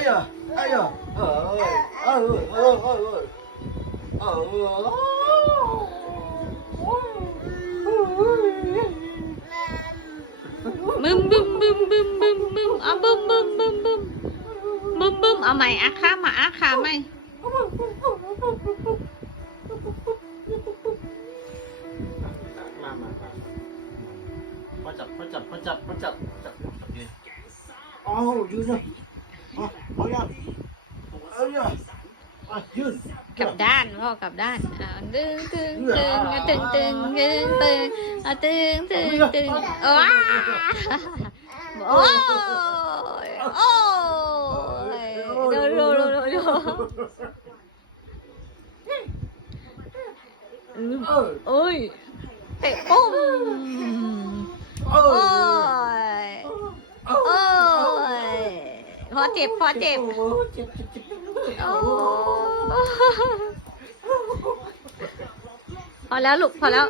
ai à ai à ờ ờ ờ ờ ờ bum bum bum bum bum bum. Ở bum bum bum bum. Bum bum. Ở mày ác khá mà ác khá mày có chặt có chặt có chặt có chặt chặt oh you know กลับด้านพ่อกลับด้านอ่าตึงตึงตึงอ่ะตึงตึงตึงตึงอ่ะตึงตึงตึงว้าโอ้ยโอ้ยโดโดโดโดโดอืม เออ โอ้ยเตะปุ้ม พอเจ็บพอเจ็บพอแล้วลูกพอแล้ว